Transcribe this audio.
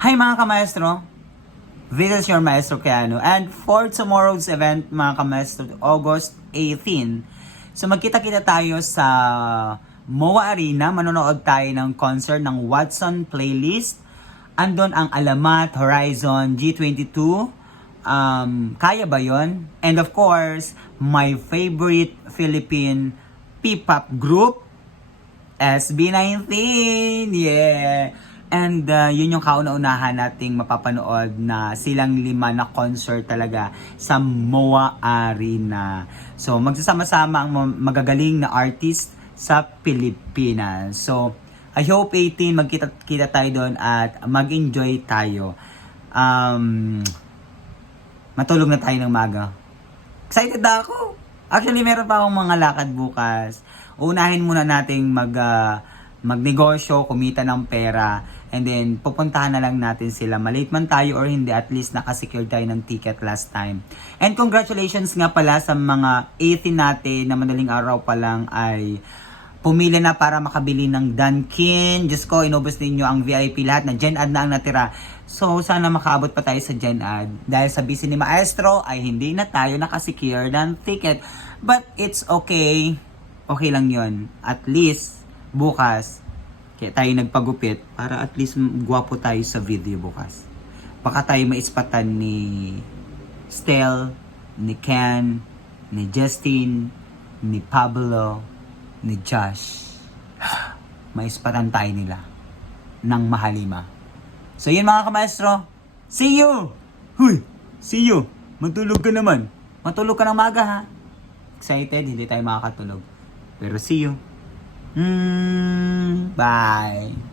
Hi mga kamaestro! This is your Maestro Keanu. And for tomorrow's event mga kamaestro, August 18, so magkita-kita tayo sa MOA Arena. Manonood tayo ng concert ng Watson Playlist. Andon ang Alamat, Horizon, G22. Kaya ba yon? And of course, my favorite Philippine P-pop group, SB19! Yeah! And yun yung kauna-unahan nating mapapanood na silang lima na concert talaga sa MOA Arena. So magsasama-sama ang magagaling na artist sa Pilipinas. So I hope 18 magkita tayo doon at mag-enjoy tayo. Matulog na tayo ng maga. Excited na ako! Actually, meron pa akong mga lakad bukas. Unahin muna nating magnegosyo, kumita ng pera, and then pupuntahan na lang natin sila. Malate man tayo or hindi, at least nakasecure tayo ng ticket last time. And congratulations nga pala sa mga 18 natin na madaling araw pa lang ay pumili na para makabili ng Dunkin. Diyos ko, inubos ninyo ang VIP lahat na Gen Ad na ang natira. So, sana makaabot pa tayo sa Gen Ad. Dahil sa busy ni Maestro, ay hindi na tayo nakasecure ng ticket. But it's okay. Okay lang yon. At least, bukas, kaya tayo nagpagupit para at least gwapo tayo sa video bukas. Baka tayo maispatan ni Stel, ni Ken, ni Justin, ni Pablo, ni Josh. Maispatan tayo nila ng mahalima. So yun mga kamaestro, see you! Huy! See you! Matulog ka naman. Matulog ka ng maga ha. Excited, hindi tayo makakatulog. Pero see you. Bye!